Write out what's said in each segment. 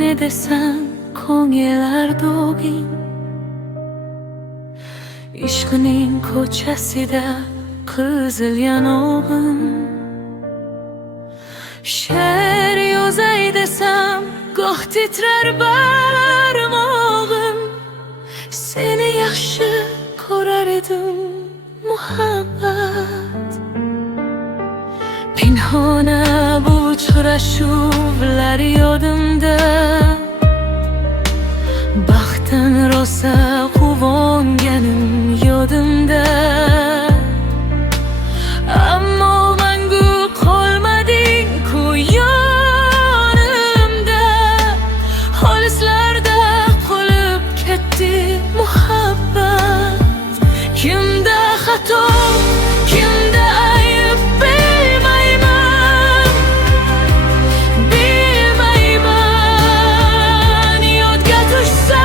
ne desem ko'ngillar dog'ing. Ishqining ko'chasida qizil yanog'im. She'r yozay desam goh titrar barmog'im. Seni yaxshi ko'rar edim muhabbat. Pinhona bu uchrashuvlar yodimda. Baxtdan rosa quvonganim yodimda. Ammo mangu qolmading-ku yonimda. Xolislarda qolib ketdi muhabbat. Kimda xato, kimda ayb bilmayman. Bilmayman. Yodga tushsa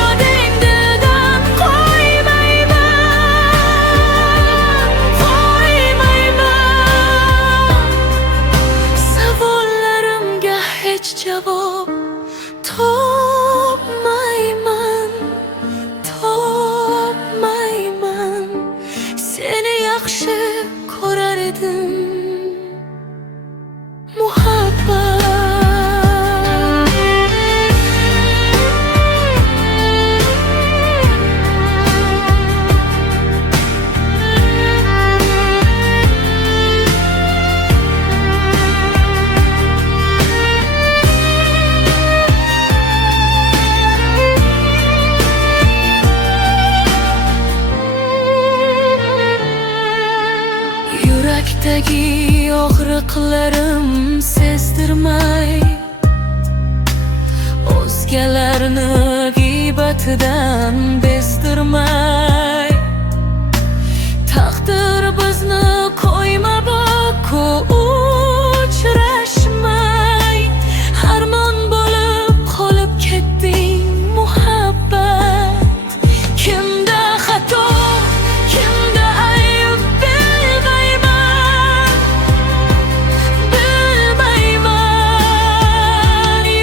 yoding dildan qo'ymayman. Qo'ymayman. Savollarimga hech javob topmayman. Topmayman. Seni yaxshi ko'rar edim muhabbat. Yurakdagi og'riqlarim sezdirmay, o'zgalarni g'iybatdan bezdirmay. Taqdir bizni qo'ymabdi-ku uchrashmay. Armon bo'lib qolib ketding muhabbat. Kimda xato, kimda ayb bilmayman. Bilmayman.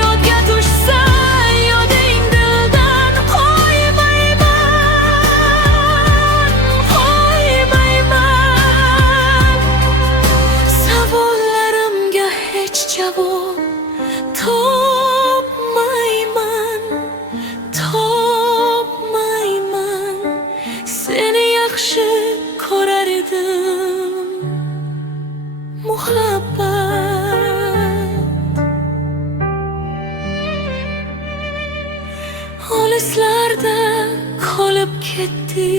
Yodga tushsa yoding dildan qo'ymayman. Qo'ymayman. Savollarimga hech javob topmayman. Topmayman. Seni yaxshi ko'rar edim muhabbat. Olislarda qolib ketdi